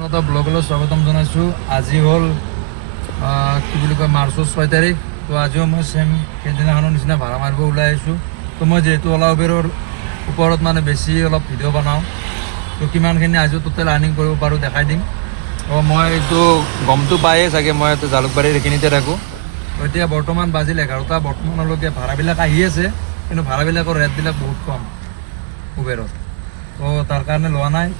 ব্লগলৈ স্বাগতম জনাইছোঁ। আজি হ'ল কি বুলি কয় মাৰ্চৰ 6 তাৰিখ। তো আজিও মই চেম সেইদিনাখনৰ নিচিনা ভাড়া মাৰিব ওলাই আহিছোঁ। তো মই যিহেতু অলা উবেৰৰ ওপৰত মানে বেছি অলপ ভিডিঅ' বনাওঁ, তো কিমানখিনি আজিও টোটেল আৰ্নিং কৰিব পাৰোঁ দেখাই দিম। মই এইটো গমটো পায়েই চাগে, মই ইয়াতে জালুকবাৰীৰ এইখিনিতে থাকোঁ। এতিয়া বৰ্তমান বাজিল 11টা। বৰ্তমানলৈকে ভাড়াবিলাক আহি আছে, কিন্তু ভাড়াবিলাকৰ ৰেটবিলাক বহুত কম উবেৰত। তো তাৰ কাৰণে লোৱা নাই।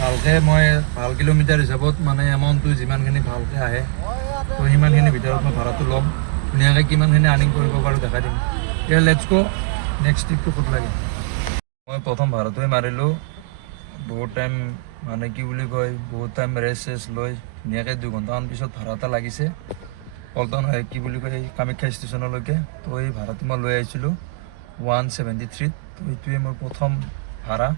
ভালকৈ মই ভাল কিলোমিটাৰ হিচাপত মানে এমাউণ্টটো যিমানখিনি ভালকৈ আহে, তো সিমানখিনি ভিতৰত মই ভাড়াটো ল'ম। ধুনীয়াকৈ কিমানখিনি আৰ্নিং কৰিব পাৰোঁ দেখাই দিম। এতিয়া লেটছ গো, নেক্সট ট্ৰিপটো ক'ত লাগে। মই প্ৰথম ভাড়াটোৱে মাৰিলোঁ। বহুত টাইম মানে কি বুলি কয়, বহুত টাইম ৰেষ্ট চেষ্ট লৈ ধুনীয়াকৈ 2 ঘণ্টামান পিছত ভাড়া এটা লাগিছে পল্টন কি বুলি কয় কামাখ্যা ষ্টেচনলৈকে। তো এই ভাড়াটো মই লৈ আহিছিলোঁ 173। তো এইটোৱে মোৰ প্ৰথম ভাড়া।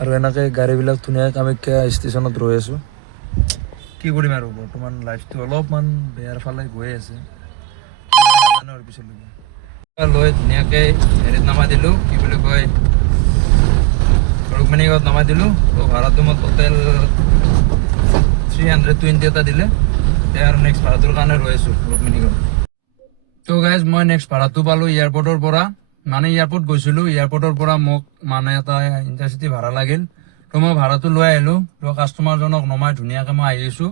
আৰু এনেকৈ গাড়ীবিলাক ধুনীয়াকৈ কামাখ্যা ষ্টেচনত ৰৈ আছোঁ। কি কৰিম আৰু, বৰ্তমান লাইফটো অলপমান বেয়াৰ ফালে গৈ আছে, নাজানো আৰু পিছলৈকে। লৈ ধুনীয়াকৈ হেৰিত নামাই দিলোঁ, কি বুলি কয় ৰুক্মিণীগড়ত নামাই দিলোঁ। তো ভাড়াটো মই টোটেল 320 এটা দিলে। এতিয়া আৰু নেক্সট ভাড়াটোৰ কাৰণে ৰৈ আছোঁ ৰুক্মিণীগড়। তো গাইজ মই নেক্সট ভাড়াটো পালোঁ এয়াৰপৰ্টৰ পৰা। মানে এয়াৰপৰ্ট গৈছিলোঁ, এয়াৰপৰ্টৰ পৰা মোক মানে এটা ইণ্টাৰচিটি ভাড়া লাগিল। তো মই ভাড়াটো লৈ আহিলোঁ। তো কাষ্টমাৰজনক নমাই ধুনীয়াকৈ মই আহিছোঁ।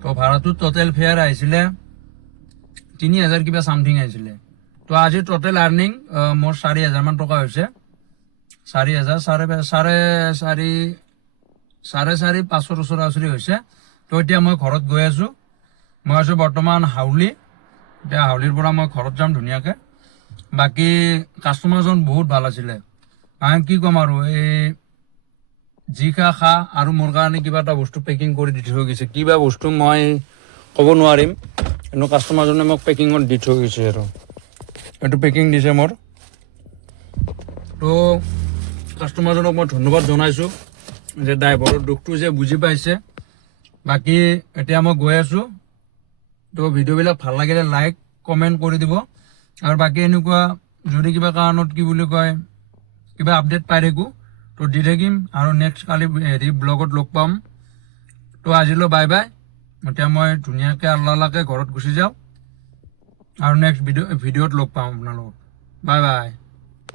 তো ভাড়াটো টোটেল ফেয়াৰ আহিছিলে 3000 কিবা চামথিং আহিছিলে। তো আজি টোটেল আৰ্নিং মোৰ 4000 মান টকা হৈছে। 4000 চাৰে চাৰি 500 ওচৰা-ওচৰি হৈছে। তো এতিয়া মই ঘৰত গৈ আছোঁ। মই আছোঁ বৰ্তমান হাউলি। এতিয়া হাউলিৰ পৰা মই ঘৰত যাম ধুনীয়াকৈ। বাকী কাষ্টমাৰজন বহুত ভাল আছিলে। কি ক'ম আৰু, এই যি খা আৰু মোৰ কাৰণে কিবা এটা বস্তু পেকিং কৰি দি থৈ গৈছে। কিবা বস্তু মই ক'ব নোৱাৰিম, কিন্তু কাষ্টমাৰজনে মোক পেকিঙত দি থৈ গৈছে। আৰু এইটো পেকিং দিছে মোৰ। তো কাষ্টমাৰজনক মই ধন্যবাদ জনাইছোঁ যে ড্ৰাইভাৰৰ দুখটো যে বুজি পাইছে। বাকী এতিয়া মই গৈ আছোঁ। তো ভিডিঅ'বিলাক ভাল লাগিলে লাইক কমেণ্ট কৰি দিব। আৰু বাকী এনেকুৱা যদি কিবা কাৰণত কি বুলি কয় কিবা আপডেট পাই থাকোঁ, তো দি থাকিম। আৰু নেক্সট কালি ব্লগত লগ পাম। তো আজিলৈ বাই বাই। এতিয়া মই ধুনীয়াকৈ আল্লাহকে ঘৰত গুচি যাওঁ, আৰু নেক্সট ভিডিঅ'ত লগ পাম আপোনালোকক। Bye bye.